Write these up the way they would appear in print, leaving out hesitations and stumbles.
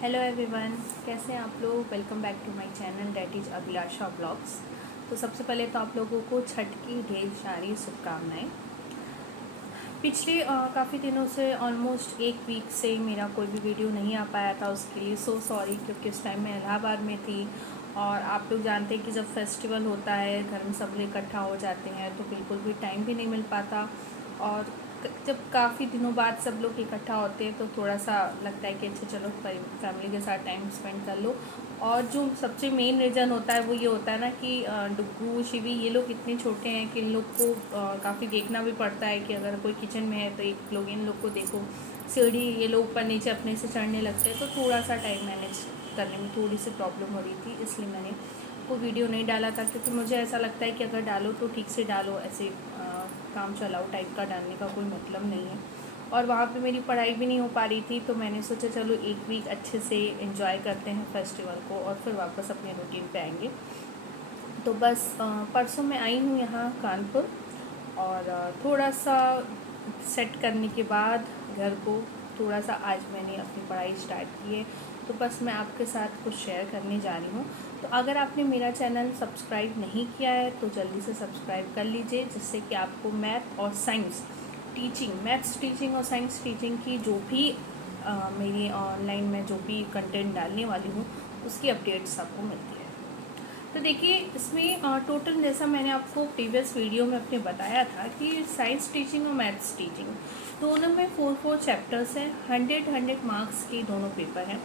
Hello everyone, कैसे हैं आप लोग। Welcome back to my channel that is Abhilasha blogs. तो सबसे पहले तो आप लोगों को छठ की ढेर सारी शुभकामनाएं। पिछले काफ़ी दिनों से ऑलमोस्ट एक वीक से मेरा कोई भी वीडियो नहीं आ पाया था, उसके लिए सो सॉरी, क्योंकि उस टाइम मैं इलाहाबाद में थी। और आप लोग जानते हैं कि जब फेस्टिवल होता है घर में सब लोग इकट्ठा हो जाते हैं तो बिल्कुल भी टाइम भी नहीं मिल पाता। और जब काफ़ी दिनों बाद सब लोग इकट्ठा होते हैं तो थोड़ा सा लगता है कि अच्छा चलो फैमिली के साथ टाइम स्पेंड कर लो। और जो सबसे मेन रीज़न होता है वो ये होता है ना कि डुग्गू शिवी ये लोग इतने छोटे हैं कि इन लोग को काफ़ी देखना भी पड़ता है कि अगर कोई किचन में है तो एक लोग इन लोग को देखो, सीढ़ी ये लोग ऊपर नीचे अपने से चढ़ने लगते हैं, तो थोड़ा सा टाइम मैनेज करने में थोड़ी सी प्रॉब्लम हो रही थी, इसलिए मैंने वो वीडियो नहीं डाला था। क्योंकि मुझे ऐसा लगता है कि अगर डालो तो ठीक से डालो, ऐसे काम चलाओ टाइप का डालने का कोई मतलब नहीं है। और वहाँ पे मेरी पढ़ाई भी नहीं हो पा रही थी, तो मैंने सोचा चलो एक वीक अच्छे से एंजॉय करते हैं फेस्टिवल को और फिर वापस अपने रूटीन पे आएंगे। तो बस परसों मैं आई हूँ यहाँ कानपुर, और थोड़ा सा सेट करने के बाद घर को थोड़ा सा आज मैंने अपनी पढ़ाई स्टार्ट की है, तो बस मैं आपके साथ कुछ शेयर करने जा रही हूँ। तो अगर आपने मेरा चैनल सब्सक्राइब नहीं किया है तो जल्दी से सब्सक्राइब कर लीजिए, जिससे कि आपको मैथ और साइंस टीचिंग, मैथ्स टीचिंग और साइंस टीचिंग की जो भी मेरी ऑनलाइन में जो भी कंटेंट डालने वाली हूँ उसकी अपडेट्स आपको मिलती है। तो देखिए इसमें टोटल, जैसा मैंने आपको प्रीवियस वीडियो में अपने बताया था कि साइंस टीचिंग और मैथ्स टीचिंग दोनों में 4 चैप्टर्स हैं। 100 मार्क्स के दोनों पेपर हैं।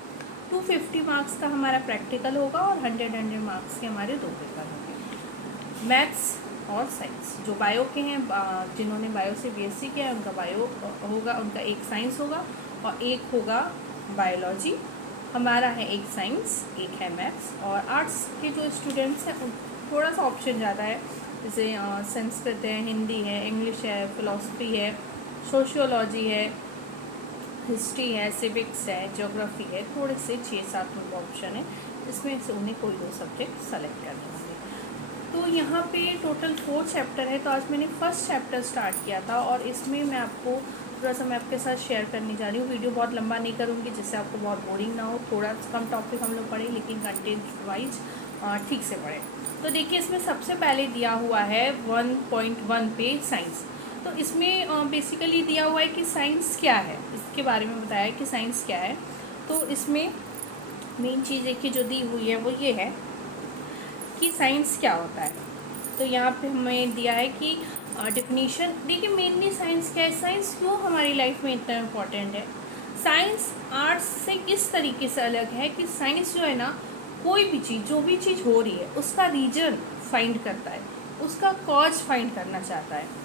250 मार्क्स का हमारा प्रैक्टिकल होगा और 100 मार्क्स के हमारे 2 पेपर होंगे, मैथ्स और साइंस। जो बायो के हैं, जिन्होंने बायो से बीएससी किया है उनका बायो होगा, उनका एक साइंस होगा और एक होगा बायोलॉजी। हमारा है एक साइंस, एक है मैथ्स। और आर्ट्स के जो स्टूडेंट्स हैं थोड़ा सा ऑप्शन ज़्यादा है, जैसे संस्कृत है, हिंदी है, इंग्लिश है, फिलोसफी है, सोशियोलॉजी है, हिस्ट्री है, सिविक्स है, ज्योग्राफी है। थोड़े से 6-7 उनका ऑप्शन है, जिसमें से उन्हें कोई 2 सब्जेक्ट सेलेक्ट करने होंगे। तो यहाँ पे टोटल 4 चैप्टर है। तो आज मैंने फर्स्ट चैप्टर स्टार्ट किया था और इसमें मैं आपको थोड़ा सा मैं आपके साथ शेयर करने जा रही हूँ। वीडियो बहुत लंबा नहीं करूँगी जिससे आपको बहुत बोरिंग ना हो। थोड़ा कम टॉपिक हम लोग पढ़ें लेकिन कंटेंट वाइज ठीक से पढ़ें। तो देखिए इसमें सबसे पहले दिया हुआ है 1.1 पे साइंस। तो इसमें बेसिकली दिया हुआ है कि साइंस क्या है, इसके बारे में बताया है कि साइंस क्या है। तो इसमें मेन चीज़ देखिए जो दी हुई है वो ये है कि साइंस क्या होता है। तो यहाँ पे हमें दिया है कि डिफिनीशन। देखिए मेनली साइंस क्या है, साइंस क्यों हमारी लाइफ में इतना इम्पोर्टेंट है। साइंस आर्ट्स से इस तरीके से अलग है कि साइंस जो है ना, कोई भी चीज़, जो भी चीज़ हो रही है उसका रीजन फाइंड करता है, उसका कॉज फाइंड करना चाहता है।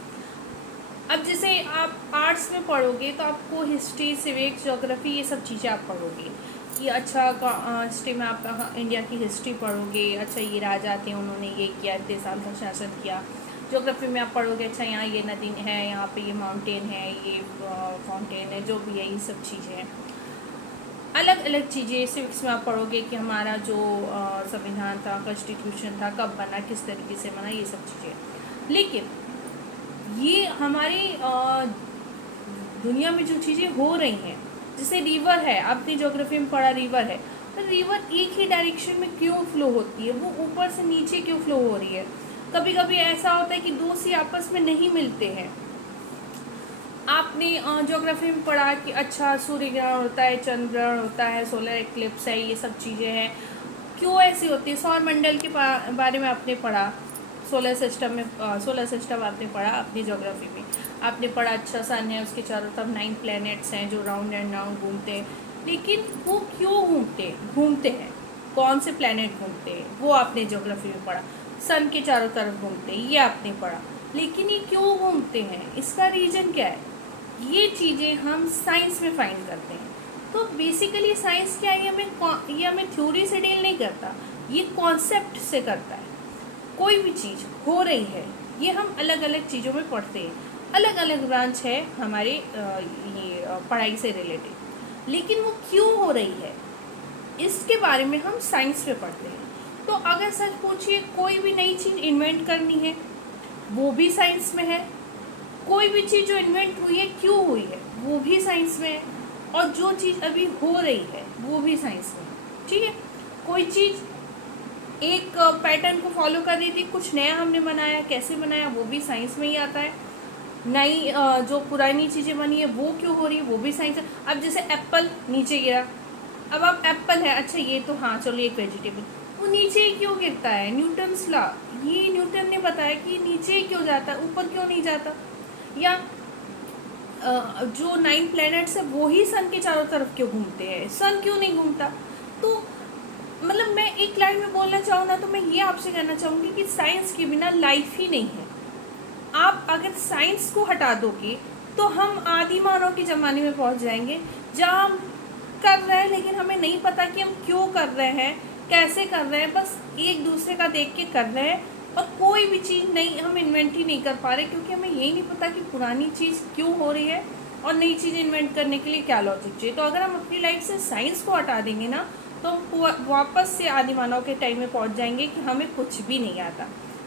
अब जैसे आप आर्ट्स में पढ़ोगे तो आपको हिस्ट्री, सिविक्स, ज्योग्राफी ये सब चीज़ें आप पढ़ोगे कि अच्छा हिस्ट्री में आप इंडिया की हिस्ट्री पढ़ोगे, अच्छा ये राजा थे उन्होंने ये किया, इतने साल का शासन किया। ज्योग्राफी में आप पढ़ोगे अच्छा यहाँ ये नदी है, यहाँ पे ये माउंटेन है, ये फाउंटेन है, जो भी है ये सब चीज़ें हैं, अलग अलग चीज़ें। सिविक्स में आप पढ़ोगे कि हमारा जो संविधान था, कॉन्स्टिट्यूशन था, कब बना, किस तरीके से बना, ये सब चीज़ें। लेकिन ये हमारी दुनिया में जो चीज़ें हो रही हैं, जैसे रिवर है, आपने ज्योग्राफी में पढ़ा रिवर है, तो रिवर एक ही डायरेक्शन में क्यों फ्लो होती है, वो ऊपर से नीचे क्यों फ्लो हो रही है। कभी कभी ऐसा होता है कि दो से आपस में नहीं मिलते हैं। आपने ज्योग्राफी में पढ़ा कि अच्छा सूर्य ग्रहण होता है, चंद्र ग्रहण होता है, सोलर एक्लिप्स है, ये सब चीज़ें हैं, क्यों ऐसी होती है। सौर मंडल के बारे में आपने पढ़ा, सोलर सिस्टम में, सोलर सिस्टम आपने पढ़ा अपनी ज्योग्राफी में, आपने पढ़ा अच्छा सन है, उसके चारों तरफ 9 प्लैनेट्स हैं जो राउंड एंड राउंड घूमते हैं। लेकिन वो क्यों घूमते हैं, कौन से प्लैनेट घूमते हैं, वो आपने ज्योग्राफी में पढ़ा। सन के चारों तरफ घूमते हैं, ये आपने पढ़ा। लेकिन ये क्यों घूमते हैं, इसका रीज़न क्या है, ये चीज़ें हम साइंस में फाइंड करते हैं। तो बेसिकली साइंस क्या है, ये हमें थ्योरी से डील नहीं करता, ये कॉन्सेप्ट से करता है। कोई भी चीज़ हो रही है, ये हम अलग अलग चीज़ों में पढ़ते हैं, अलग अलग ब्रांच है हमारे ये पढ़ाई से रिलेटेड। लेकिन वो क्यों हो रही है इसके बारे में हम साइंस में पढ़ते हैं। तो अगर सच पूछिए कोई भी नई चीज़ इन्वेंट करनी है वो भी साइंस में है, कोई भी चीज़ जो इन्वेंट हुई है क्यों हुई है वो भी साइंस में है, और जो चीज़ अभी हो रही है वो भी साइंस में है। ठीक है, कोई चीज़ एक पैटर्न को फॉलो कर रही थी, कुछ नया हमने बनाया, कैसे बनाया वो भी साइंस में ही आता है। नई जो पुरानी चीज़ें बनी है वो क्यों हो रही है वो भी साइंस है। अब जैसे एप्पल नीचे गिरा, अब एप्पल है, अच्छा ये तो हाँ चलो एक वेजिटेबल, वो नीचे ही क्यों गिरता है, न्यूटन्स लॉ, ये न्यूटन ने बताया कि नीचे ही क्यों जाता है, ऊपर क्यों नहीं जाता। या जो 9 प्लैनेट्स है वो ही सन के चारों तरफ क्यों घूमते हैं, सन क्यों नहीं घूमता। तो मतलब मैं एक लाइन में बोलना चाहूँ ना, तो मैं ये आपसे कहना चाहूँगी कि साइंस के बिना लाइफ ही नहीं है। आप अगर साइंस को हटा दोगे तो हम आदि मानव के ज़माने में पहुँच जाएंगे, जहाँ हम कर रहे हैं लेकिन हमें नहीं पता कि हम क्यों कर रहे हैं, कैसे कर रहे हैं, बस एक दूसरे का देख के कर रहे हैं और कोई भी चीज़ नहीं हम इन्वेंट ही नहीं कर पा रहे, क्योंकि हमें यही नहीं पता कि पुरानी चीज़ क्यों हो रही है और नई चीज़ इन्वेंट करने के लिए क्या लॉजिक चाहिए। तो अगर हम अपनी लाइफ से साइंस को हटा देंगे ना, तो हम वापस से आदि मानव के टाइम में पहुंच जाएंगे कि हमें कुछ भी नहीं आता।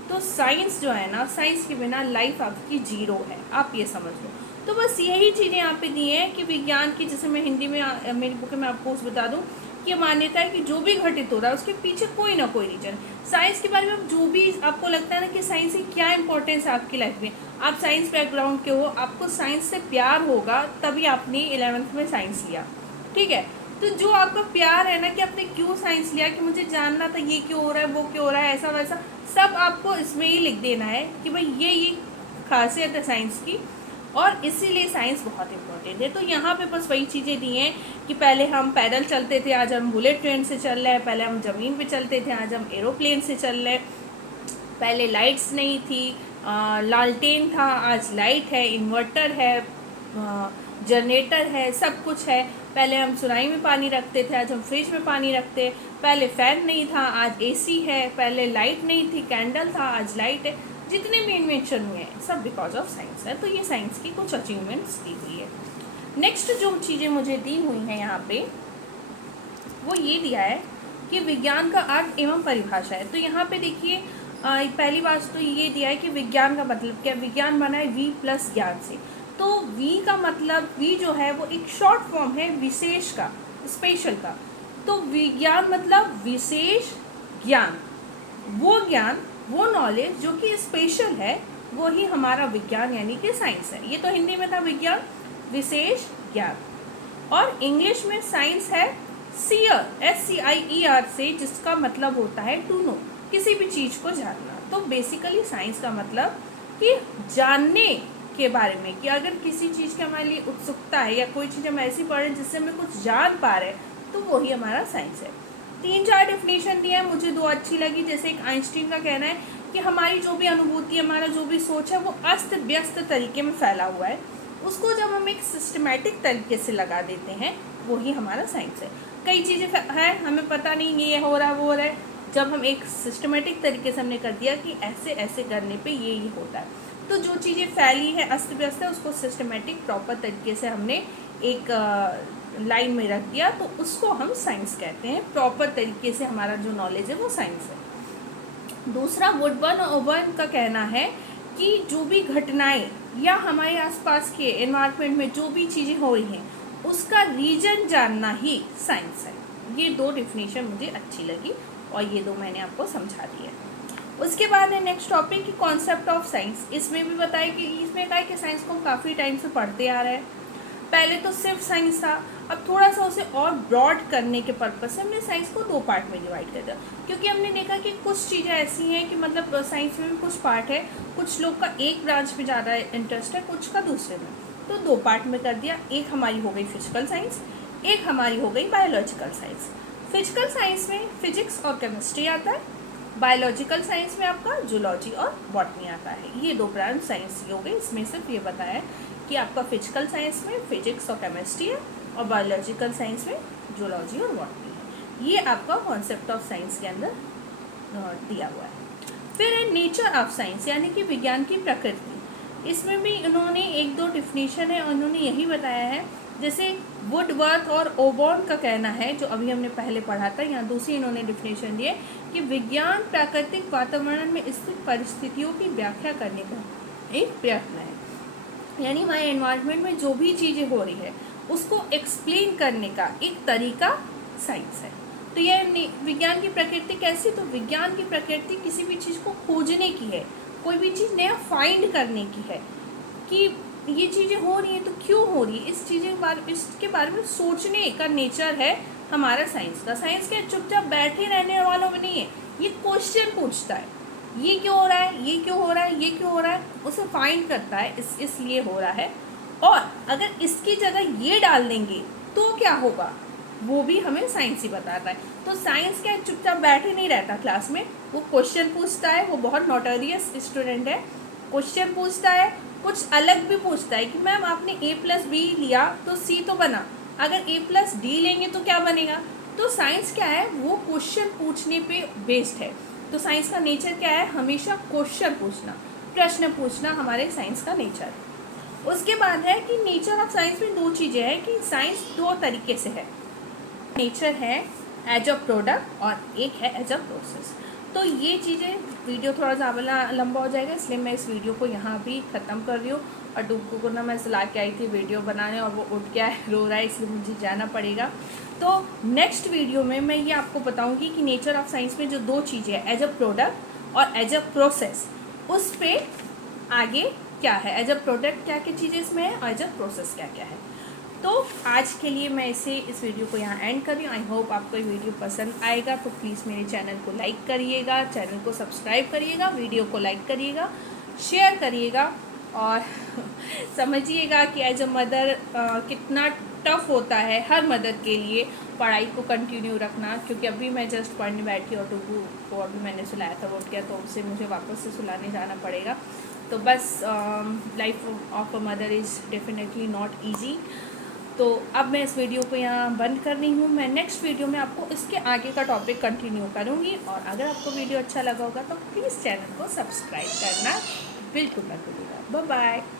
तो साइंस जो है ना, साइंस के बिना लाइफ आपकी जीरो है, आप ये समझ लो। तो बस यही चीज़ें यहाँ पे दी हैं कि विज्ञान की, जैसे मैं हिंदी में मेरी बुक में आपको उस बता दूँ कि मान्यता है कि जो भी घटित हो रहा है उसके पीछे कोई ना कोई रीजन। साइंस के बारे में जो भी आपको लगता है ना कि साइंस की क्या इंपॉर्टेंस है आपकी लाइफ में, आप साइंस बैकग्राउंड के हो, आपको साइंस से प्यार होगा तभी आपने 11th में साइंस लिया। ठीक है, तो जो आपका प्यार है ना कि आपने क्यों साइंस लिया, कि मुझे जानना था ये क्यों हो रहा है, वो क्यों हो रहा है, ऐसा वैसा, सब आपको इसमें ही लिख देना है कि भाई ये खासियत है साइंस की और इसीलिए साइंस बहुत इंपॉर्टेंट है। तो यहाँ पे बस वही चीज़ें दी हैं कि पहले हम पैदल चलते थे, आज हम बुलेट ट्रेन से चल रहे हैं, पहले हम ज़मीन पे चलते थे, आज हम एरोप्लेन से चल रहे हैं, पहले लाइट्स नहीं थी, लालटेन था, आज लाइट है, इन्वर्टर है, जनरेटर है, सब कुछ है। पहले हम सुराही में पानी रखते थे, आज हम फ्रिज में पानी रखते हैं। पहले फ़ैन नहीं था, आज एसी है। पहले लाइट नहीं थी, कैंडल था, आज लाइट है। जितने भी इन्वेंशन हुए हैं सब बिकॉज ऑफ साइंस है। तो ये साइंस की कुछ अचीवमेंट्स दी हुई है। नेक्स्ट जो चीज़ें मुझे दी हुई हैं यहाँ पे, वो ये दिया है कि विज्ञान का अर्थ एवं परिभाषा है। तो यहाँ पे देखिए, पहली बात तो ये दिया है कि विज्ञान का मतलब क्या, विज्ञान बना है वी प्लस ज्ञान से। तो वी का मतलब, वी जो है वो एक शॉर्ट फॉर्म है विशेष का, स्पेशल का। तो विज्ञान मतलब विशेष ज्ञान, वो नॉलेज जो कि स्पेशल है, वो ही हमारा विज्ञान यानी कि साइंस है। ये तो हिंदी में था विज्ञान, विशेष ज्ञान। और इंग्लिश में साइंस है सीयर, SCIER से, जिसका मतलब होता है टू नो, किसी भी चीज़ को जानना। तो बेसिकली साइंस का मतलब कि जानने के बारे में, कि अगर किसी चीज़ की हमारे लिए उत्सुकता है या कोई चीज़ हम ऐसी पढ़ रहे हैं जिससे हमें कुछ जान पा रहे हैं, तो वही हमारा साइंस है। 3-4 डेफिनेशन दिया है, मुझे 2 अच्छी लगी। जैसे एक आइंस्टीन का कहना है कि हमारी जो भी अनुभूति, हमारा जो भी सोच है, वो अस्त व्यस्त तरीके में फैला हुआ है, उसको जब हम एक सिस्टमेटिक तरीके से लगा देते हैं, वही हमारा साइंस है। कई चीज़ें हैं हमें पता नहीं ये हो रहा है वो हो रहा है, जब हम एक सिस्टमेटिक तरीके से हमने कर दिया कि ऐसे ऐसे करने पे ये होता है, तो जो चीज़ें फैली है, अस्त व्यस्त है, उसको सिस्टमेटिक प्रॉपर तरीके से हमने एक लाइन में रख दिया, तो उसको हम साइंस कहते हैं। प्रॉपर तरीके से हमारा जो नॉलेज है वो साइंस है। दूसरा, वुडबर्न और ओबर्न का कहना है कि जो भी घटनाएं या हमारे आसपास के एनवायरनमेंट में जो भी चीज़ें हो रही हैं, उसका रीजन जानना ही साइंस है। ये 2 डेफिनेशन मुझे अच्छी लगी और ये 2 मैंने आपको समझा दिया। उसके बाद है नेक्स्ट टॉपिक की कॉन्सेप्ट ऑफ साइंस। इसमें भी बताया कि इसमें कहा कि साइंस को हम काफ़ी टाइम से पढ़ते आ रहे हैं। पहले तो सिर्फ साइंस था, अब थोड़ा सा उसे और ब्रॉड करने के पर्पज से हमने साइंस को 2 पार्ट में डिवाइड कर दिया, क्योंकि हमने देखा कि कुछ चीज़ें ऐसी हैं कि मतलब साइंस में भी कुछ पार्ट है, कुछ लोग का एक ब्रांच में ज़्यादा इंटरेस्ट है, कुछ का दूसरे में, तो 2 पार्ट में कर दिया। एक हमारी हो गई फिजिकल साइंस, एक हमारी हो गई बायोलॉजिकल साइंस। फिजिकल साइंस में फिजिक्स और केमिस्ट्री आता है, बायोलॉजिकल साइंस में आपका जूलॉजी और बॉटनी आता है। ये 2 ब्रांच साइंस की हो गई। इसमें सिर्फ ये बताया है कि आपका फिजिकल साइंस में फिजिक्स और केमिस्ट्री है और बायोलॉजिकल साइंस में जूलॉजी और बॉटनी है। ये आपका कॉन्सेप्ट ऑफ साइंस के अंदर दिया हुआ है। फिर है नेचर ऑफ साइंस, यानी कि विज्ञान की प्रकृति। इसमें भी उन्होंने 1-2 डेफिनेशन है और उन्होंने यही बताया है, जैसे वुडवर्थ और ओबॉर्न का कहना है, जो अभी हमने पहले पढ़ा था, यहाँ दूसरी इन्होंने डेफिनेशन दी है कि विज्ञान प्राकृतिक वातावरण में स्थित परिस्थितियों की व्याख्या करने का एक प्रयत्न है। यानी हमारे एनवायरनमेंट में जो भी चीज़ें हो रही है उसको एक्सप्लेन करने का एक तरीका साइंस है। तो यह विज्ञान की प्रकृति कैसी, तो विज्ञान की प्रकृति किसी भी चीज़ को खोजने की है, कोई भी चीज़ नया फाइंड करने की है कि ये चीज़ें हो रही हैं तो क्यों हो रही है, इसके बारे में सोचने का नेचर है हमारा साइंस का। साइंस के चुपचाप बैठे रहने वालों में नहीं है, ये क्वेश्चन पूछता है, ये क्यों हो रहा है, ये क्यों हो रहा है, ये क्यों हो रहा है, उसे फाइंड करता है इसलिए हो रहा है। और अगर इसकी जगह ये डाल देंगे तो क्या होगा, वो भी हमें साइंस ही बताता है। तो साइंस क्या चुपचाप बैठे नहीं रहता क्लास में, वो क्वेश्चन पूछता है। वो बहुत नोटोरियस स्टूडेंट है, क्वेश्चन पूछता है, कुछ अलग भी पूछता है कि मैम आपने a+b लिया तो c तो बना, अगर a+d लेंगे तो क्या बनेगा। तो साइंस क्या है, वो क्वेश्चन पूछने पे बेस्ड है। तो साइंस का नेचर क्या है, हमेशा क्वेश्चन पूछना, प्रश्न पूछना हमारे साइंस का नेचर है। उसके बाद है कि नेचर ऑफ साइंस में दो चीज़ें हैं कि साइंस दो तरीके से है, नेचर है एज अ प्रोडक्ट और एक है एज अ प्रोसेस। तो ये चीज़ें, वीडियो थोड़ा ज़्यादा लंबा हो जाएगा इसलिए मैं इस वीडियो को यहाँ भी ख़त्म कर रही हूँ। और डुग्गू को ना मैं सुला के आई थी वीडियो बनाने और वो उठ गया है, रो रहा है, इसलिए मुझे जाना पड़ेगा। तो नेक्स्ट वीडियो में मैं ये आपको बताऊँगी कि नेचर ऑफ साइंस में जो दो चीज़ें हैं, एज अ प्रोडक्ट और एज अ प्रोसेस, उस पर आगे क्या है, एज अ प्रोडक्ट क्या क्या चीज़ें इसमें है और एज अ प्रोसेस क्या क्या है। तो आज के लिए मैं इस वीडियो को यहाँ एंड कर रही हूँ। आई होप आपको ये वीडियो पसंद आएगा, तो प्लीज़ मेरे चैनल को लाइक करिएगा, चैनल को सब्सक्राइब करिएगा, वीडियो को लाइक करिएगा, शेयर करिएगा और समझिएगा कि एज अ मदर कितना टफ़ होता है हर मदर के लिए पढ़ाई को कंटिन्यू रखना। क्योंकि अभी मैं जस्ट पढ़ने बैठी और डुगू को अभी मैंने सुलाया था, उठ गया, तो उससे मुझे वापस से सुलाने जाना पड़ेगा। तो बस life of a mother is definitely not easy. तो अब मैं इस वीडियो को यहाँ बंद कर रही हूँ। मैं नेक्स्ट वीडियो में आपको इसके आगे का टॉपिक कंटिन्यू करूँगी। और अगर आपको वीडियो अच्छा लगा होगा तो प्लीज़ चैनल को सब्सक्राइब करना बिल्कुल मत भूलिएगा। Bye bye.